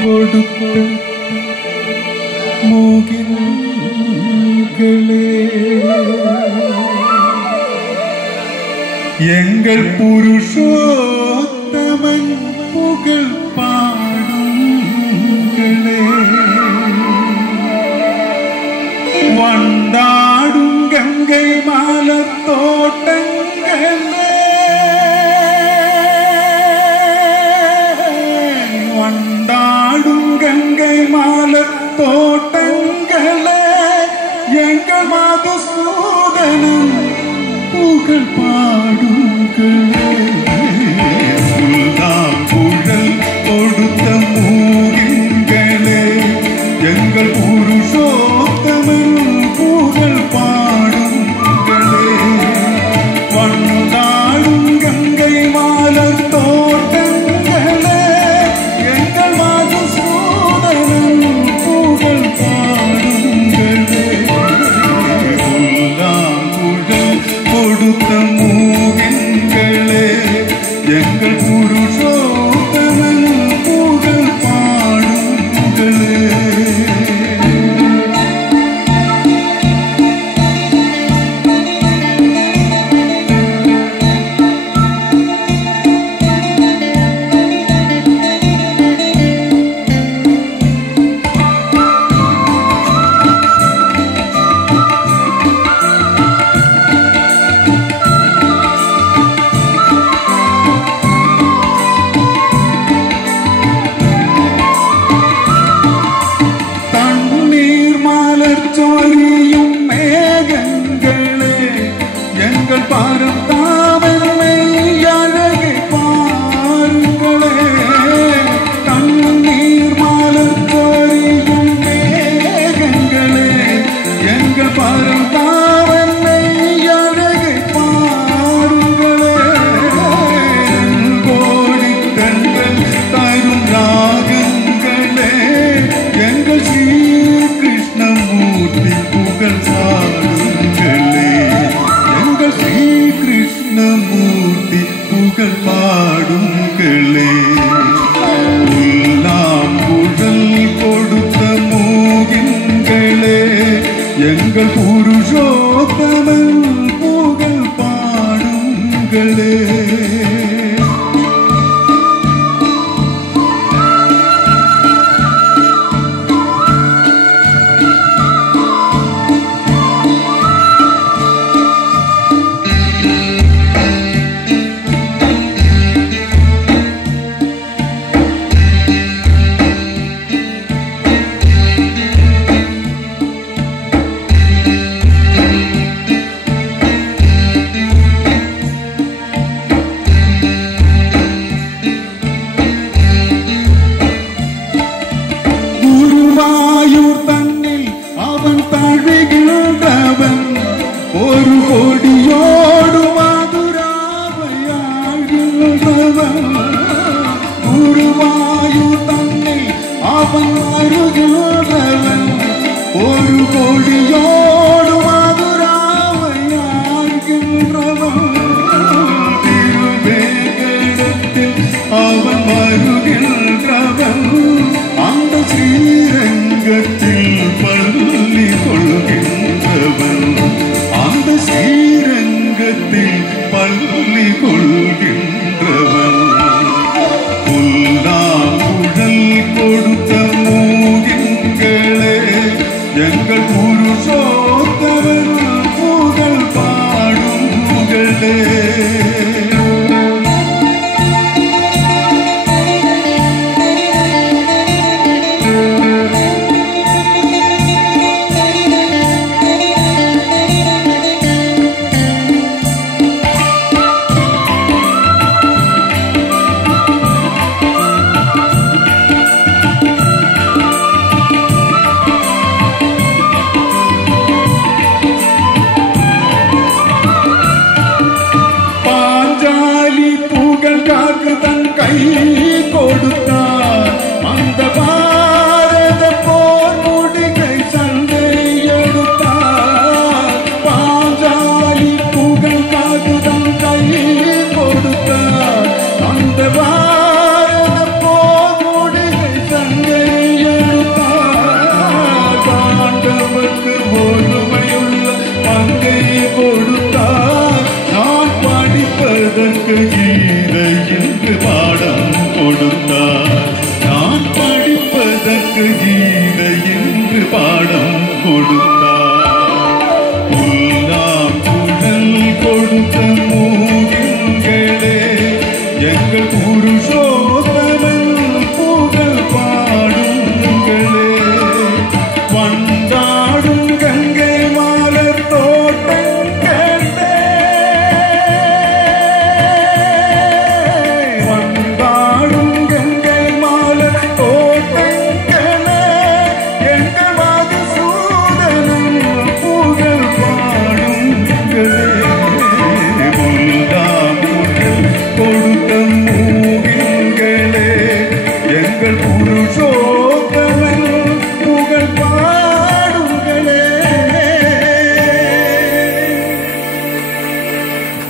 கொடுத்த மூகில்களே எங்கள் புருஷோத்தமன் புகழ் பாடுங்களே வண்டாடும் கங்கை மலர் தோட்டங்களே வண்டாடும் கங்கை மலர் தோட்டங்களே எங்கள் மதுசூதனம் புகழ் பாடுங்களே புகழ் கொடுத்த மூகில்களே எங்கள் புருஷோத்தமன் புகழ் பாடுங்களே வண்டாடும் கங்கை மலர் தோட்டங்களே எங்கள் மதுசூதனம் புகழ் பாடுங்களே புல்லாங்குழல் கொடுத்த மூகில்களே எங்கள் புருஷோத்தமன் புகழ் பாடுங்களே சொரியும் மேகங்களே எங்கள் பரந்தாவன்மை அழகை பாருங்களே கண்ணீர் மலர் சொரியும் மேகங்களே எங்கள் பரந்தாவன்மை அழகை பாருங்களே கோடி கண்கள் தரும் ராகங்களே எங்கள் ஸ்ரீ கிருஷ்ணமூர்த்தி புகழ் பாடுங்களே எங்கள் ஸ்ரீ கிருஷ்ணமூர்த்தி புகழ் பாடுங்களே புல்லாங்குழல் கொடுத்த மூகில்களே எங்கள் புருஷோத்தமன் புகழ் பாடுங்களே குருவாயூர் தன்னில் அவன் தழுகின்றவன் ஒரு கொடியோடு மதுராவையாழ்கின்றவன் குருவாயூர் தன்னில் அவன் அருகின்றவன் ஒரு கொடியோடு மதுராவையாழ்கின்றவன் திருவேங்கடத்தில் அவன் வருகின்றவன் அந்த ஸ்ரீரங்கத்தில் பள்ளி கொள்கின்றவன் அந்த ஸ்ரீரங்கத்தில் பள்ளி கொள்கின்றவன் புல்லாங்குழல் கொடுத்த